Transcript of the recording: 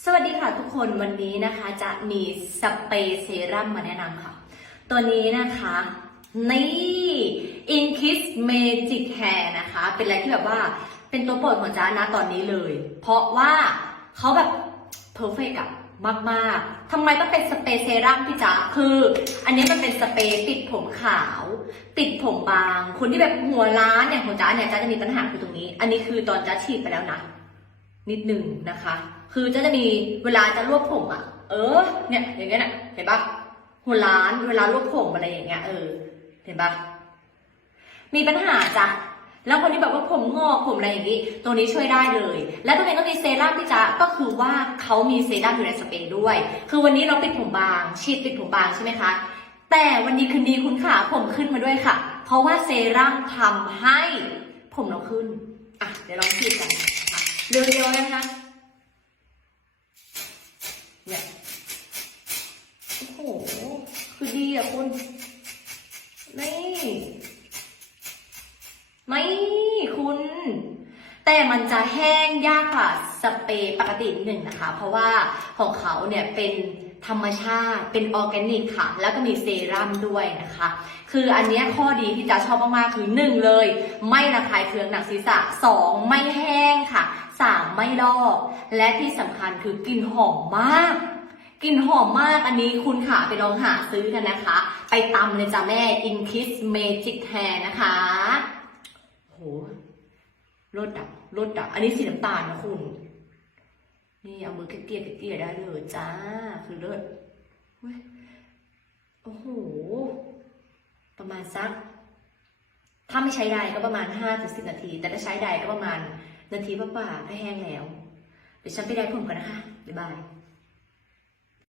สวัสดีค่ะทุกคนวันนี้นะคะจะมีสเปรย์เซรั่มมาแนะนำค่ะ ตัวนี้นะคะนี่ In Kiss Magic Hair นะคะ เป็นอะไรที่แบบว่าเป็นตัวโปรดของจ้านะตอนนี้เลย เพราะว่าเขาแบบเพอร์เฟกอะมาก ๆ ทำไมต้องเป็นสเปรย์เซรั่มพี่จ๋า คือ อันนี้มันเป็นสเปรย์ติดผมขาวติดผมบาง คนที่แบบหัวล้านอย่างของจ้าเนี่ยจ้าจะมีปัญหาคือตรงนี้ อันนี้คือตอนจ้าฉีดไปแล้วนะ นิดหนึ่งนะคะ คือจะจะมีเวลาจะรวบผมอะ เออ เนี่ยอย่างเงี้ยนะเห็นปะหัวล้านเวลารวบผมอะไรอย่างเงี้ยเออ เห็นปะมีปัญหาจ้ะแล้วคนที่แบบว่าผมงอกผมอะไรอย่างงี้ ตัวนี้ช่วยได้เลย และตัวนี้ก็มีเซรั่มที่จะก็คือว่าเขามีเซรั่มอยู่ในสเปรย์ด้วย คือวันนี้เราปิดผมบาง ฉีดปิดผมบางใช่ไหมคะ แต่วันนี้คืนดีคุณขาผมขึ้นมาด้วยค่ะ เพราะว่าเซรั่มทำให้ผมเราขึ้น อะเดี๋ยวลองฉีดกัน เร็วๆนะคะ เนี่ย โอ้โห คือดีอะคุณ นี่ ไม่คุณ แต่มันจะแห้งยากกว่าสเปรย์ปกตินิดหนึ่งนะคะ เพราะว่าของเขาเนี่ยเป็นธรรมชาติเป็นออร์แกนิกค่ะ แล้วก็มีเซรั่มด้วยนะคะ คืออันนี้ข้อดีที่จะชอบมากๆ คือหนึ่งเลย ไม่ระคายเคืองหนังศีรษะสองไม่แห้งค่ะ ไม่ลอก และที่สำคัญคือกลิ่นหอมมากกลิ่นหอมมากอันนี้คุณค่ะไปลองหาซื้อกันนะคะ ไปตำเลยจ้ะแม่ In Kiss Magic Hair นะคะโหรสดับรสดับ อันนี้สีน้ำตาลนะคุณ นี่เอามือเกลี่ยๆเกลี่ยๆได้เลยจ้า คือเลิศเว้ยโอ้โห ประมาณสัก ถ้าไม่ใช้ใดก็ประมาณ5ถึง10นาที แต่ถ้าใช้ใดก็ประมาณ นาทีป่าๆก็แห้งแล้ว เดี๋ยวฉันไปได้ผมก่อนนะคะ บ๊ายบาย